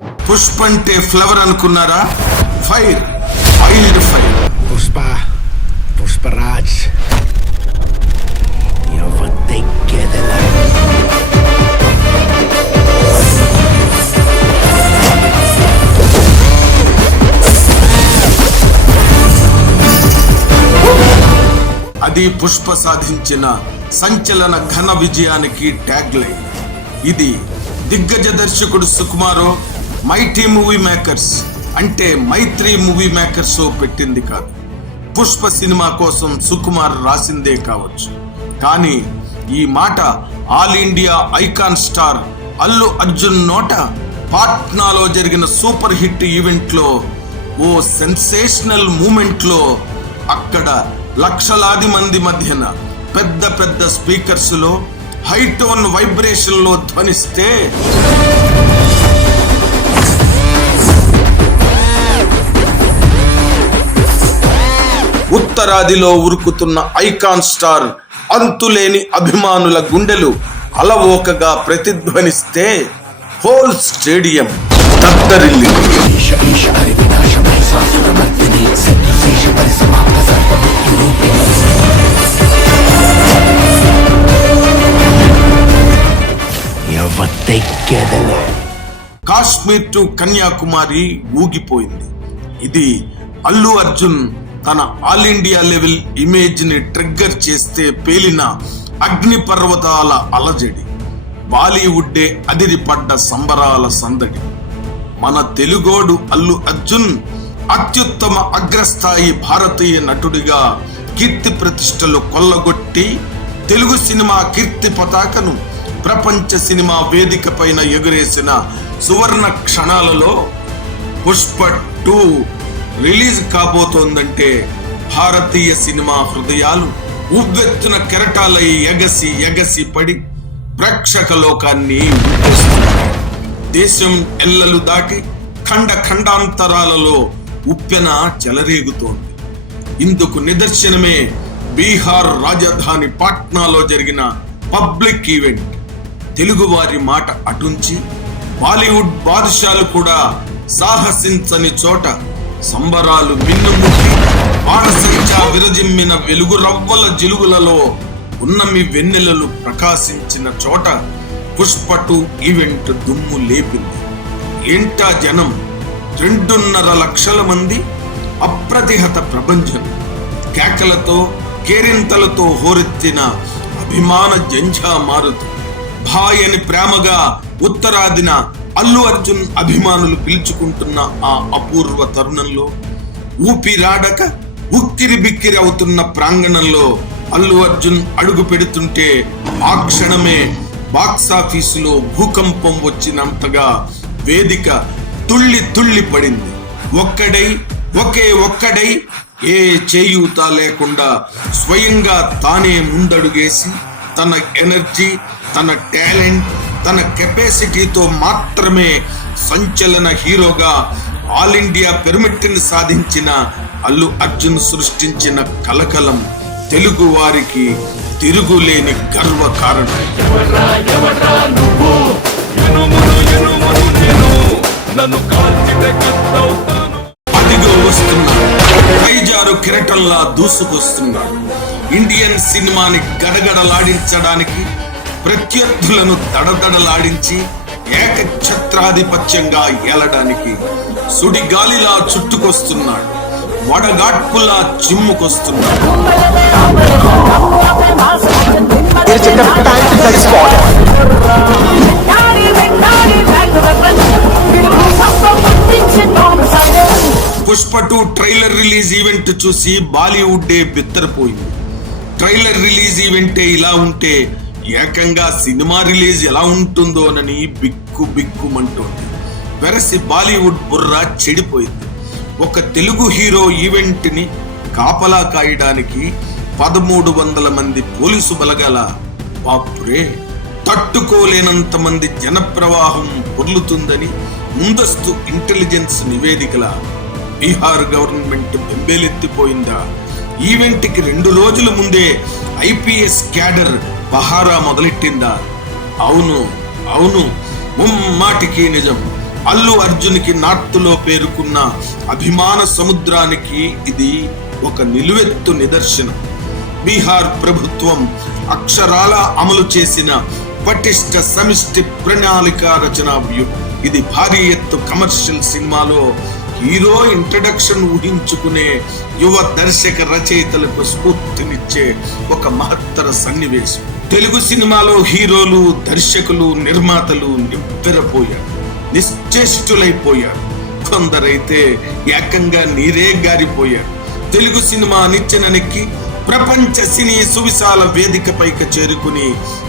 పుష్ప అంటే ఫ్లవర్ అనుకున్నారా? Fire, wild fire. Pushpa, Pushparaj అది పుష్ప సాధించిన సంచలన ఘన విజయానికి ట్యాగ్ లైన్. ఇది దిగ్గజ దర్శకుడు సుకుమారో మైటీ మూవీ మేకర్స్ అంటే మైత్రి మూవీ మేకర్స్ పెట్టింది కాదు. పుష్ప సినిమా కోసం సుకుమార్ రాసిందే కావచ్చు. కానీ ఈ మాట all India icon star Allu Arjun నోట పాట్నాలో జరిగిన సూపర్ హిట్ ఈవెంట్ లో, ఓ సెన్సేషనల్ మూమెంట్ లో, అక్కడ లక్షలాది మంది మధ్యన పెద్ద పెద్ద స్పీకర్స్ లో హైటోన్ వైబ్రేషన్ లో ధ్వనిస్తే ఉత్తరాదిలో ఉరుకుతున్న ఐకాన్ స్టార్ అంతులేని అభిమానుల గుండెలు అలవోకగా ప్రతిధ్వనిస్తే హోల్ స్టేడియం దద్దరిల్లింది. కాశ్మీర్ టు కన్యాకుమారి ఊగిపోయింది. ఇది అల్లు అర్జున్ తన ఆల్ ఇండియా లెవెల్ ఇమేజ్ ని ట్రిగ్గర్ చేస్తే పేలిన అగ్ని పర్వతాల అలజడి. బాలీవుడ్డే అదిరిపడ్డ సంబరాల సందడి. మన తెలుగోడు అల్లు అర్జున్ అత్యుత్తమ అగ్రస్థాయి భారతీయ నటుడిగా కీర్తి ప్రతిష్టలు కొల్లగొట్టి తెలుగు సినిమా కీర్తి పతాకను ప్రపంచ సినిమా వేదిక పైన ఎగురేసిన సువర్ణ క్షణాలలో పుష్ప 2 రిలీజ్ కాబోతోందంటే భారతీయ సినిమా హృదయాలు ఉవ్వెత్తున కెరటాలై ఎగసి ఎగసి పడి ప్రేక్షక లోకాన్ని దేశం ఎల్లలు దాటి ఖండ ఖండాంతరాలలో ఉప్పెన చెలరేగుతోంది. ఇందుకు నిదర్శనమే బీహార్ రాజధాని పాట్నాలో జరిగిన పబ్లిక్ ఈవెంట్. తెలుగువారి మాట అటుంచి బాలీవుడ్ బాదుషాలు కూడా సాహసించని చోట సంబరాలు మిన్నుముట్టి బాణసంచా విరజిమ్మిన వెలుగు రవ్వల జిలుగులలో ఉన్నమి వెన్నెలలు ప్రకాశించిన చోట పుష్ప 2 ఈవెంట్ దుమ్ము లేపింది. ఏంటా జనం! 2.5 లక్షల మంది అప్రతిహత ప్రభంజనం. కేకలతో కేరింతలతో హోరెత్తిన అభిమాన జంఝా మారుతూ భాయని ప్రేమగా ఉత్తరాదిన అల్లు అర్జున్ అభిమానులు పిలుచుకుంటున్న ఆ అపూర్వ తరుణంలో ఊపిరాడక ఉక్కిరి బిక్కిరి అవుతున్న ప్రాంగణంలో అల్లు అర్జున్ అడుగు పెడుతుంటే ఆ క్షణమే బాక్సాఫీసులో భూకంపం వచ్చినంతగా వేదిక తుళ్ళి తుళ్ళి పడింది. ఒక్కడై ఏ చేయూత లేకుండా స్వయంగా తానే ముందడుగేసి తన ఎనర్జీ, తన టాలెంట్, తన కెపాసిటీతో మాత్రమే సంచలన హీరోగా ఆల్ ఇండియా పిరమిడ్ని సాధించిన అల్లు అర్జున్ సృష్టించిన కలకలం తెలుగు వారికి తిరుగులేని గర్వ కారణం. అదిగో వస్తున్నాడు, కైజారు కిరటంలా దూసుకొస్తున్నాడు. ఇండియన్ సినిమాని గడగడలాడించడానికి, ప్రత్యర్థులను దడదడలాడించి ఏకఛత్రాధిపత్యంగా ఏలడానికి సుడిగాలిలా చుట్టుకొస్తున్నాడు, వడగాడ్పులా చిమ్ముకొస్తున్నాడు. పుష్ప 2 ట్రైలర్ రిలీజ్ ఈవెంట్ చూసి బాలీవుడ్డే బిత్తరపోయింది. ట్రైలర్ రిలీజ్ ఈవెంటే ఇలా ఉంటే ఏకంగా సినిమా రిలీజ్ ఎలా ఉంటుందోనని బిక్కుమంటోంది. వెరసి బాలీవుడ్ బుర్ర చెడిపోయింది. ఒక తెలుగు హీరో ఈవెంట్ ని కాపలా కాయడానికి 1300 మంది పోలీసు బలగాల. బాపురే! తట్టుకోలేనంత మంది జనప్రవాహం పొర్లుతుందని ముందస్తు ఇంటెలిజెన్స్ నివేదికల బీహార్ గవర్నమెంట్ బెంబేలెత్తిపోయిందా? ఈవెంట్ కి 2 రోజుల ముందే ఐపీఎస్ క్యాడర్ పహారా మొదలెట్టిందా? అవును, ముమ్మాటికి నిజం. అల్లు అర్జున్ కి నార్త్ లో పేరుకున్న అభిమాన సముద్రానికి ఇది ఒక నిలువెత్తు నిదర్శనం. బీహార్ ప్రభుత్వం అక్షరాల అమలు చేసిన పటిష్ట సమిష్టి ప్రణాళిక రచనా వ్యూహం. ఇది భారీ ఎత్తు కమర్షియల్ సినిమాలో హీరో ఇంట్రడక్షన్ ఊహించుకునే యువ దర్శక రచయితలకు స్ఫూర్తినిచ్చే ఒక మహత్తర సన్నివేశం. తెలుగు సినిమాలో హీరోలు, దర్శకులు, నిర్మాతలు నివ్వెరపోయారు, నిశ్చేష్టులైపోయారు. కొందరైతే ఏకంగా నీరే గారిపోయారు. తెలుగు సినిమా నిచ్చెనెక్కి ప్రపంచ సినీ సువిశాల వేదికపైకి చేరుకుని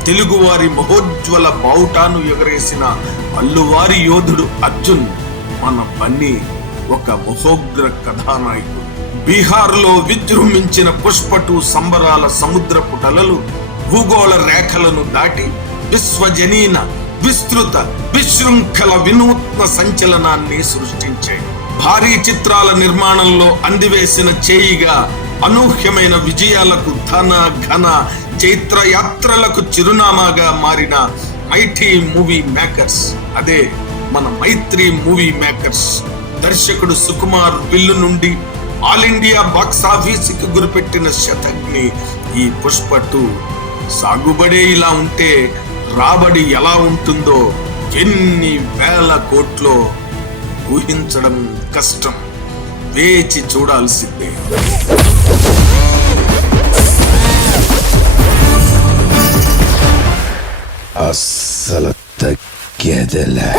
తెలుగువారి మహోజ్వల బావుటాను ఎగరేసిన అల్లువారి యోధుడు అర్జున్ మన బన్నీ ఒక మహోగ్ర కథానాయకుడు. బీహార్ లో విజృంభించిన పుష్ప2 సంబరాల సముద్ర పుటలలు భూగోళ రేఖలను దాటి విశ్వజనీన విస్తృత విశృంఖల వినూత్న సంచలనాన్ని సృష్టించాయి. భారీ చిత్రాల నిర్మాణంలో అందివేసిన చేయిగా అనూహ్యమైన విజయాలకు ధన ఘన చైత్ర యాత్రలకు చిరునామాగా మారిన మైటీ మూవీ మేకర్స్, అదే మన మైత్రి మూవీ మేకర్స్. దర్శకుడు సుకుమార్ విల్లు నుండి ఆల్ ఇండియా బాక్స్ ఆఫీస్ కి గురిపెట్టిన శతఘ్ని ఈ పుష్ప2 సాగుబడే ఇలా ఉంటే రాబడి ఎలా ఉంటుందో ఎన్ని వేల కోట్లో ఊహించడం కష్టం. వేచి చూడాల్సిందే. అస్సలు తగ్గేదేలే.